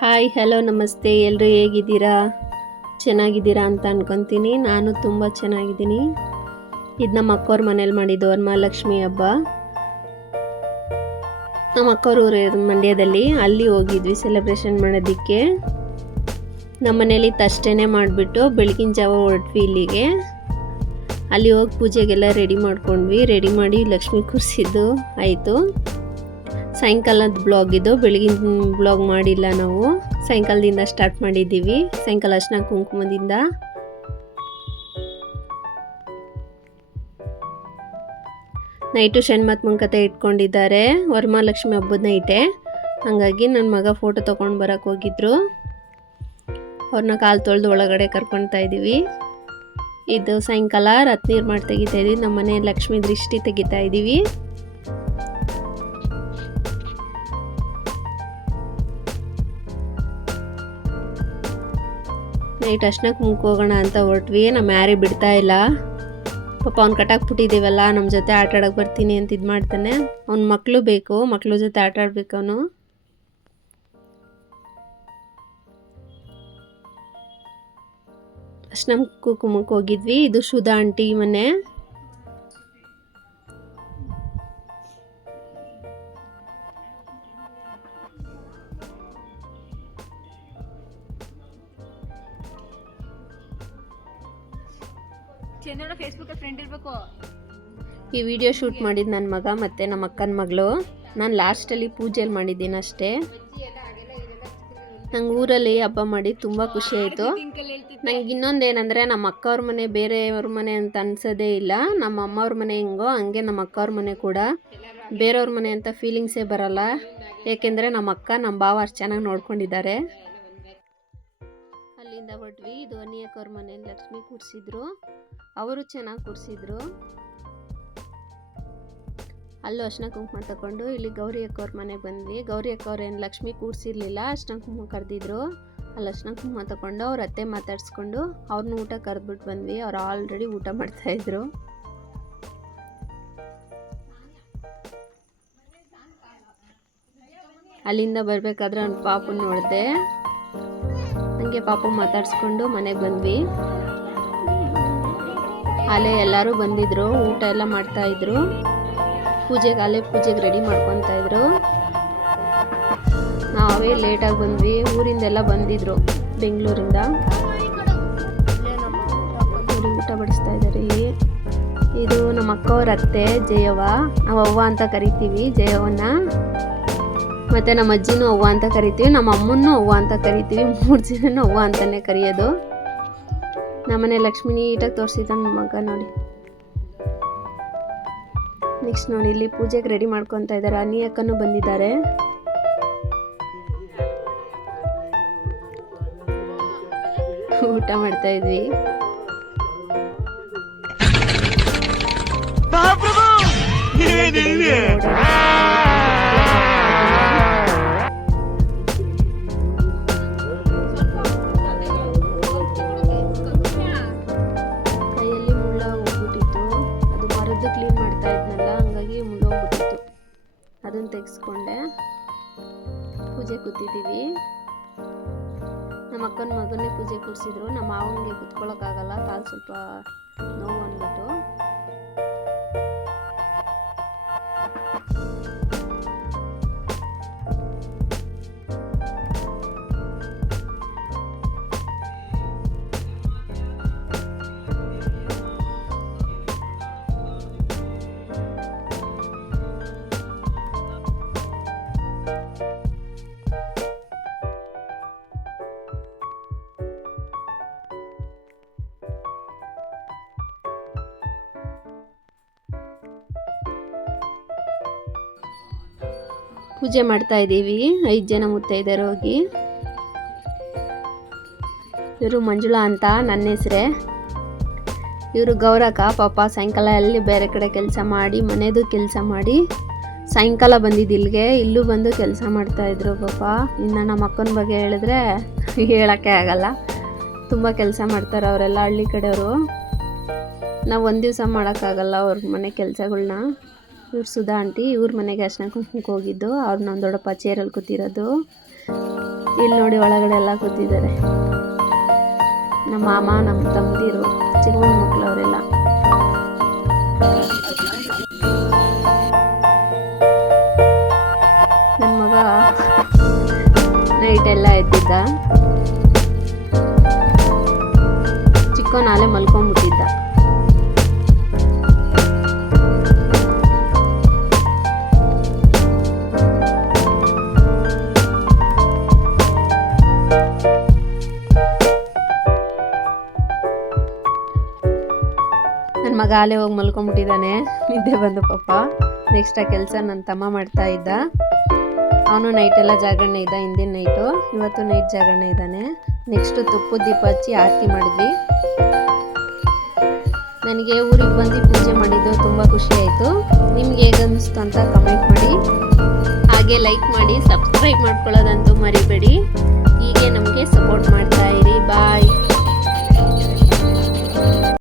Hi hello ನಮಸ್ತೆ, ಎಲ್ಲರೂ ಹೇಗಿದ್ದೀರಾ? ಚೆನ್ನಾಗಿದ್ದೀರಾ ಅಂತ ಅನ್ಕೊತೀನಿ. ನಾನು ತುಂಬ ಚೆನ್ನಾಗಿದ್ದೀನಿ. ಇದು ನಮ್ಮ ಅಕ್ಕವ್ರ ಮನೇಲಿ ಮಾಡಿದ್ದು ವರಮಹಾಲಕ್ಷ್ಮಿ ಹಬ್ಬ. ನಮ್ಮ ಅಕ್ಕವ್ರ ಊರು ಮಂಡ್ಯದಲ್ಲಿ, ಅಲ್ಲಿ ಹೋಗಿದ್ವಿ ಸೆಲೆಬ್ರೇಷನ್ ಮಾಡೋದಕ್ಕೆ. ನಮ್ಮ ಮನೇಲಿ ತಷ್ಟೇನೆ ಮಾಡಿಬಿಟ್ಟು ಬೆಳಗಿನ ಜಾವ ಹೊರಟ್ವಿ ಇಲ್ಲಿಗೆ. ಅಲ್ಲಿ ಹೋಗಿ ಪೂಜೆಗೆಲ್ಲ ರೆಡಿ ಮಾಡ್ಕೊಂಡ್ವಿ. ರೆಡಿ ಮಾಡಿ ಲಕ್ಷ್ಮಿ ಕೂರಿಸಿದ್ದು ಆಯಿತು. ಸಾಯಂಕಾಲದ ಬ್ಲಾಗ್ ಇದು, ಬೆಳಗಿನ ಬ್ಲಾಗ್ ಮಾಡಿಲ್ಲ ನಾವು. ಸಾಯಂಕಾಲದಿಂದ ಸ್ಟಾರ್ಟ್ ಮಾಡಿದ್ದೀವಿ. ಸಾಯಂಕಾಲ ಅರ್ಶಿನ ಕುಂಕುಮದಿಂದ ನೈಟು ಷಣ್ಮತ್ ಕತೆ ಇಟ್ಕೊಂಡಿದ್ದಾರೆ, ವರಮಹಾಲಕ್ಷ್ಮಿ ಹಬ್ಬದ ನೈಟೇ. ಹಾಗಾಗಿ ನನ್ನ ಮಗ ಫೋಟೋ ತೊಗೊಂಡು ಬರೋಕ್ಕೆ ಹೋಗಿದ್ರು. ಅವ್ರನ್ನ ಕಾಲು ತೊಳೆದು ಒಳಗಡೆ ಕರ್ಕೊಳ್ತಾ ಇದ್ದೀವಿ. ಇದು ಸಾಯಂಕಾಲ ರತ್ನೀರು ಮಾಡಿ ತೆಗಿತಾ ಇದ್ದೀವಿ. ನಮ್ಮ ಮನೆ ಲಕ್ಷ್ಮಿ ದೃಷ್ಟಿ ತೆಗಿತಾ ಇದ್ದೀವಿ. ನೈಟ್ ಅರ್ಶಿನ ಕುಂಕುಮ ಹೋಗೋಣ ಅಂತ ಹೊರಟ್ವಿ. ನಮ್ಮ ಯಾರೇ ಬಿಡ್ತಾ ಇಲ್ಲ. ಪಾಪ ಅವ್ನು ಕಟ್ಟಾಕ್ಬಿಟ್ಟಿದ್ದೀವಲ್ಲ, ನಮ್ಮ ಜೊತೆ ಆಟ ಆಡೋಕೆ ಬರ್ತೀನಿ ಅಂತ ಇದು ಮಾಡ್ತಾನೆ. ಅವ್ನ ಮಕ್ಕಳು ಬೇಕು, ಮಕ್ಕಳ ಜೊತೆ ಆಟ ಆಡ್ಬೇಕು ಅವನು. ಅರ್ಶಿನ ಕುಂಕುಮಕ್ಕೆ ಹೋಗಿದ್ವಿ. ಇದು ಸುಧಾ ಆಂಟಿ ಮನೆ. ಈ ವಿಡಿಯೋ ಶೂಟ್ ಮಾಡಿದ್ದು ನನ್ನ ಮಗ ಮತ್ತು ನಮ್ಮ ಅಕ್ಕನ ಮಗಳು. ನಾನು ಲಾಸ್ಟಲ್ಲಿ ಪೂಜೆಯಲ್ಲಿ ಮಾಡಿದ್ದೀನಿ ಅಷ್ಟೇ. ನಂಗೆ ಊರಲ್ಲಿ ಹಬ್ಬ ಮಾಡಿ ತುಂಬ ಖುಷಿ ಆಯಿತು. ನಂಗೆ ಇನ್ನೊಂದೇನೆಂದರೆ, ನಮ್ಮ ಅಕ್ಕವ್ರ ಮನೆ ಬೇರೆಯವ್ರ ಮನೆ ಅಂತ ಅನ್ಸೋದೇ ಇಲ್ಲ. ನಮ್ಮ ಅಮ್ಮವ್ರ ಮನೆ ಹೆಂಗೋ ಹಂಗೆ ನಮ್ಮ ಅಕ್ಕವ್ರ ಮನೆ ಕೂಡ ಬೇರೆಯವ್ರ ಮನೆ ಅಂತ ಫೀಲಿಂಗ್ಸೇ ಬರೋಲ್ಲ. ಏಕೆಂದರೆ ನಮ್ಮ ಅಕ್ಕ ನಮ್ಮ ಭಾವ ಅಷ್ಟು ಚೆನ್ನಾಗಿ ನೋಡ್ಕೊಂಡಿದ್ದಾರೆ. ಅಲ್ಲಿಂದ ಹೊರಟ್ವಿ. ಇದು ಅನಿಯಕ್ಕವ್ರ ಮನೆಯಲ್ಲಿ ಲಕ್ಷ್ಮಿ ಕೂರಿಸಿದ್ರು, ಅವರು ಚೆನ್ನಾಗಿ ಕೂರಿಸಿದ್ರು. ಅಲ್ಲೂ ಅರ್ಶಿನ ಕುಂಕುಮ ತಗೊಂಡು ಇಲ್ಲಿ ಗೌರಿ ಅಕ್ಕವ್ರ ಮನೆಗೆ ಬಂದ್ವಿ. ಗೌರಿ ಅಕ್ಕವ್ರು ಏನು ಲಕ್ಷ್ಮಿ ಕೂರಿಸಿರ್ಲಿಲ್ಲ, ಅರ್ಶಿನ ಕುಂಕುಮ ಕರೆದಿದ್ರು. ಅಲ್ಲಿ ಅರ್ಶಿನ ಕುಂಕುಮ ತಗೊಂಡು ಅವ್ರ ಅತ್ತೆ ಮಾತಾಡ್ಸ್ಕೊಂಡು ಅವ್ರನ್ನ ಊಟ ಕರೆದ್ಬಿಟ್ಟು ಬಂದ್ವಿ. ಅವ್ರು ಆಲ್ರೆಡಿ ಊಟ ಮಾಡ್ತಾಯಿದ್ರು. ಅಲ್ಲಿಂದ ಬರಬೇಕಾದ್ರೆ ಅವ್ನ ಪಾಪನ ನೋಡಿದೆ. ಹಂಗೆ ಪಾಪ ಮಾತಾಡ್ಸ್ಕೊಂಡು ಮನೆಗೆ ಬಂದ್ವಿ. ಅಲ್ಲೇ ಎಲ್ಲರೂ ಬಂದಿದ್ರು, ಊಟ ಎಲ್ಲ ಮಾಡ್ತಾಯಿದ್ರು. ಪೂಜೆಗೆ ರೆಡಿ ಮಾಡ್ಕೊತಾ ಇದ್ರು. ನಾವೇ ಲೇಟಾಗಿ ಬಂದ್ವಿ. ಊರಿಂದೆಲ್ಲ ಬಂದಿದ್ರು ಬೆಂಗಳೂರಿಂದ. ಊಟ ಬಡಿಸ್ತಾ ಇದ್ದಾರೆ ಇಲ್ಲಿ. ಇದು ನಮ್ಮ ಅಕ್ಕವ್ರ ಅತ್ತೆ ಜಯವ್ವ, ನಾವು ಅವ್ವ ಅಂತ ಕರಿತೀವಿ ಜಯವ್ವನ. ಮತ್ತು ನಮ್ಮ ಅಜ್ಜಿನೂ ಅವ್ವ ಅಂತ ಕರಿತೀವಿ, ನಮ್ಮ ಅಮ್ಮನೂ ಅವ್ವ ಅಂತ ಕರಿತೀವಿ. 3 ಜನನೂ ಅವ್ವ ಅಂತಲೇ ಕರೆಯೋದು. ನಮ್ಮನೆ ಲಕ್ಷ್ಮಿ ನೀಟಾಗಿ ತೋರಿಸಿದ ನನ್ನ ಮಗ ನೋಡಿ. ನೆಕ್ಸ್ಟ್ ನೋಡಿ, ಇಲ್ಲಿ ಪೂಜೆಗೆ ರೆಡಿ ಮಾಡ್ಕೊತಾ ಇದ್ದಾರೆ. ಅನಿ ಅಕ್ಕನೂ ಬಂದಿದ್ದಾರೆ. ಊಟ ಮಾಡ್ತಾ ಇದ್ವಿ. ಕೈಯಲ್ಲಿ ಮುಳ್ಳ ಹೋಗ್ಬಿಟ್ಟಿತ್ತು, ಅದು ಮರದ್ದು ಕ್ಲೀನ್ ಮಾಡ್ತಾ ಇದ್ನಲ್ಲ, ಹಂಗಾಗಿ ಮುಳ್ಳು ಹೋಗ್ಬಿಟ್ಟಿತ್ತು. ಅದನ್ನು ತೆಗೆಸ್ಕೊಂಡೆ. ಪೂಜೆ ಕೂತಿದ್ದೀವಿ. ನಮ್ಮ ಅಕ್ಕನ ಮಗನ್ನೇ ಪೂಜೆ ಕೂರಿಸಿದ್ರು. ನಮ್ಮ ಮಾವನಿಗೆ ಕುತ್ಕೊಳ್ಳೋಕ್ಕಾಗಲ್ಲ, ಕಾಲು ಸ್ವಲ್ಪ ನೋವು ಅಂದ್ಬಿಟ್ಟು. ಪೂಜೆ ಮಾಡ್ತಾ ಇದ್ದೀವಿ. 5 ಜನ ಮುತ್ತೈದೆಯರು ಹೋಗಿ. ಇವರು ಮಂಜುಳಾ ಅಂತ ನನ್ನ ಹೆಸರೇ. ಇವರು ಗೌರಕ್ಕ. ಪಾಪ ಸಾಯಂಕಾಲ ಎಲ್ಲಿ ಬೇರೆ ಕಡೆ ಕೆಲಸ ಮಾಡಿ, ಮನೆಯದು ಕೆಲಸ ಮಾಡಿ ಸಾಯಂಕಾಲ ಬಂದಿದ್ದು ಇಲ್ಲಿಗೆ. ಇಲ್ಲೂ ಬಂದು ಕೆಲಸ ಮಾಡ್ತಾಯಿದ್ರು ಪಾಪ. ಇನ್ನು ನಮ್ಮ ಅಕ್ಕನ ಬಗ್ಗೆ ಹೇಳಿದ್ರೆ ಹೇಳೋಕ್ಕೆ ಆಗಲ್ಲ. ತುಂಬ ಕೆಲಸ ಮಾಡ್ತಾರೆ ಅವರೆಲ್ಲ, ಹಳ್ಳಿ ಕಡೆಯವರು. ನಾವು ಒಂದು ದಿವಸ ಮಾಡೋಕ್ಕಾಗಲ್ಲ ಅವ್ರ ಮನೆ ಕೆಲಸಗಳ್ನ. ಇವ್ರು ಸುಧಾ ಆಂಟಿ, ಇವ್ರ ಮನೆಗೆ ಅರ್ಶಿನ ಕುಂಕುಮಕ್ಕೆ ಹೋಗಿದ್ದು. ಅವ್ರು ನಮ್ಮ ದೊಡ್ಡಪ್ಪ ಚೇರಲ್ಲಿ ಕೂತಿರೋದು. ಇಲ್ಲಿ ನೋಡಿ ಒಳಗಡೆ ಎಲ್ಲ ಕೂತಿದ್ದಾರೆ. ನಮ್ಮ ಮಾಮ, ನಮ್ಮ ತಮ್ಮದಿರು, ಚಿಕ್ಕಮ್ಮನ ಮಕ್ಕಳು ಅವರೆಲ್ಲ. ನನ್ನ ಮಗ ನೈಟ್ ಎಲ್ಲ ಎದ್ದಿದ್ದ, ಚಿಕ್ಕ ನಾಳೆ ಮಲ್ಕೊಂಡ್ಬಿಟ್ಟಿದ್ದ. ನನ್ನ ಮಗ ಅಲ್ಲೇ ಹೋಗಿ ಮಲ್ಕೊಂಡ್ಬಿಟ್ಟಿದ್ದಾನೆ, ನಿದ್ದೆ ಬಂದು ಪಾಪ. ನೆಕ್ಸ್ಟ್ ಆ ಕೆಲಸ ನನ್ನ ತಮ್ಮ ಮಾಡ್ತಾ ಇದ್ದ. ಅವನು ನೈಟೆಲ್ಲ ಜಾಗರಣೆ ಇದ್ದ, ಹಿಂದಿನ ನೈಟು. ಇವತ್ತು ನೈಟ್ ಜಾಗರಣೆ ಇದ್ದಾನೆ. ನೆಕ್ಸ್ಟು ತುಪ್ಪದ ದೀಪ ಹಚ್ಚಿ ಆರತಿ ಮಾಡಿದ್ವಿ. ನನಗೆ ಊರಿಗೆ ಬಂದು ಪೂಜೆ ಮಾಡಿದ್ದು ತುಂಬ ಖುಷಿ ಆಯಿತು. ನಿಮ್ಗೆ ಹೇಗೆ ಅನ್ನಿಸ್ತು ಅಂತ ಕಮೆಂಟ್ ಮಾಡಿ. ಹಾಗೆ ಲೈಕ್ ಮಾಡಿ, ಸಬ್ಸ್ಕ್ರೈಬ್ ಮಾಡ್ಕೊಳ್ಳೋದಂತೂ ಮರಿಬೇಡಿ.